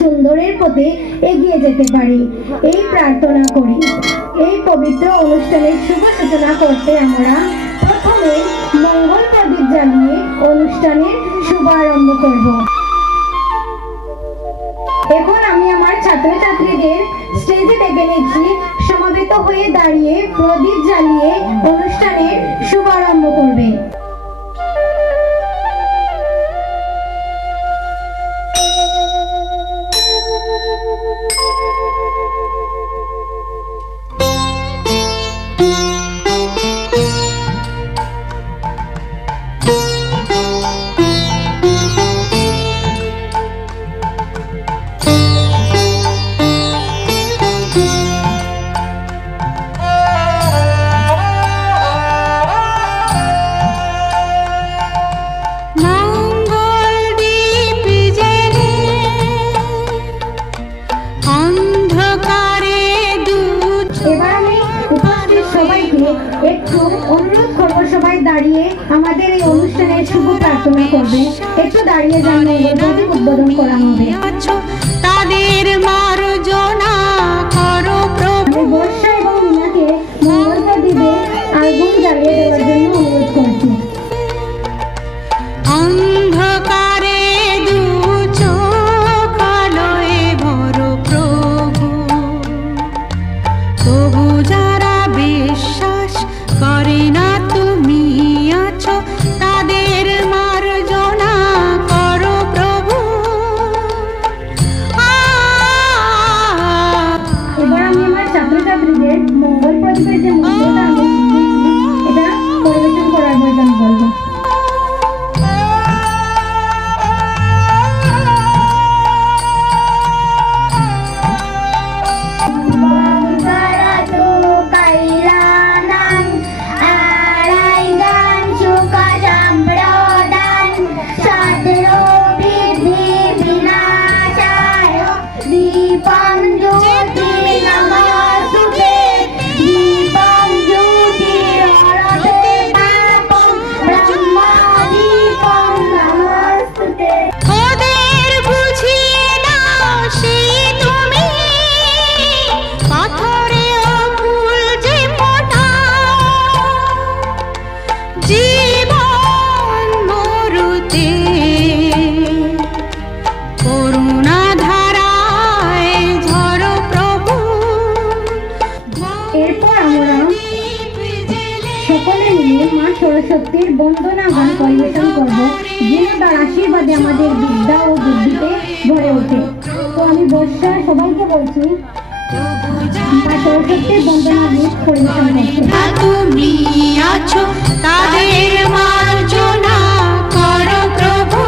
সুন্দরের পথে এগিয়ে যেতে পারি, এই প্রার্থনা করি। এই পবিত্র অনুষ্ঠানের শুভ সূচনা করতে আমরা প্রথমে মঙ্গল প্রদীপ জ্বালিয়ে অনুষ্ঠানের শুভারম্ভ করব। এখন আমি আমার ছাত্রছাত্রীদের স্টেজে ডেকে নিচ্ছি, সমবেত হয়ে দাঁড়িয়ে প্রদীপ জ্বালিয়ে অনুষ্ঠানের শুভারম্ভ করবে। একটু অনুরোধ করবো, সবাই দাঁড়িয়ে আমাদের এই অনুষ্ঠানের শুভ প্রার্থনা করবে। একটু দাঁড়িয়ে যান, প্রদীপ উদ্বোধন করা হবে। তাদের মার্জনা করো প্রভু। বর্ষা এবং মিনাকে মঙ্গল প্রদীপে আগুন জ্বালিয়ে দেওয়ার জন্য অনুরোধ করছি। অন্ধকারে দু চোখ আলোয় ভরো প্রভু, তবু যারা বিশ্বাস করে না তুমি আছো, তাদের মার্জনা করো প্রভু। এবার আমি আমার ছাত্রছাত্রীদের মঙ্গল প্রদীপের যে মন্ত্রটা আমি শিখিয়েছি এটা পরিবেশন করার প্রয়োজন বলবো। সকলে মিলে মা সরস্বতীর বন্দনা গান পরিবেশন করব, যেন তার আশীর্বাদে আমাদের বিদ্যা ও বুদ্ধিতে ভরে ওঠে। তো আমি বর্ষা সবাইকে বলছি মা সরস্বতীর বন্দনা গীত পরিবেশন করতে। তুমি আছো তাদের মার্জনা করো প্রভু।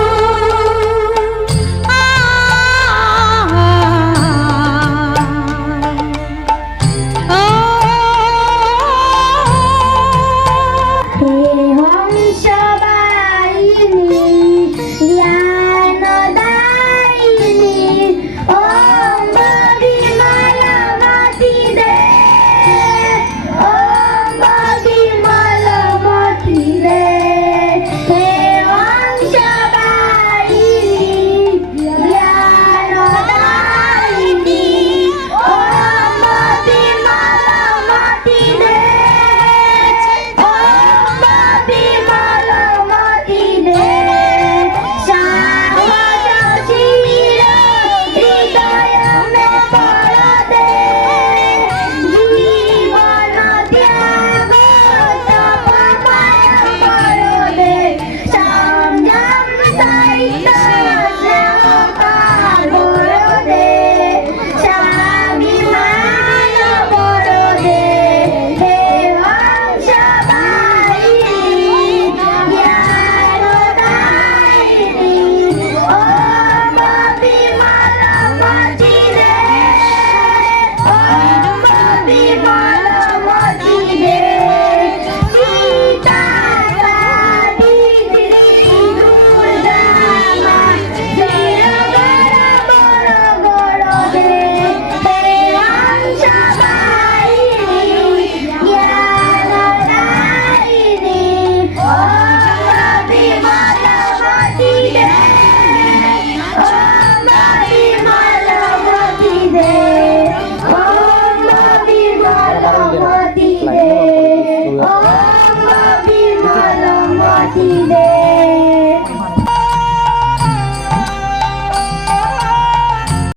Hey বাসীদের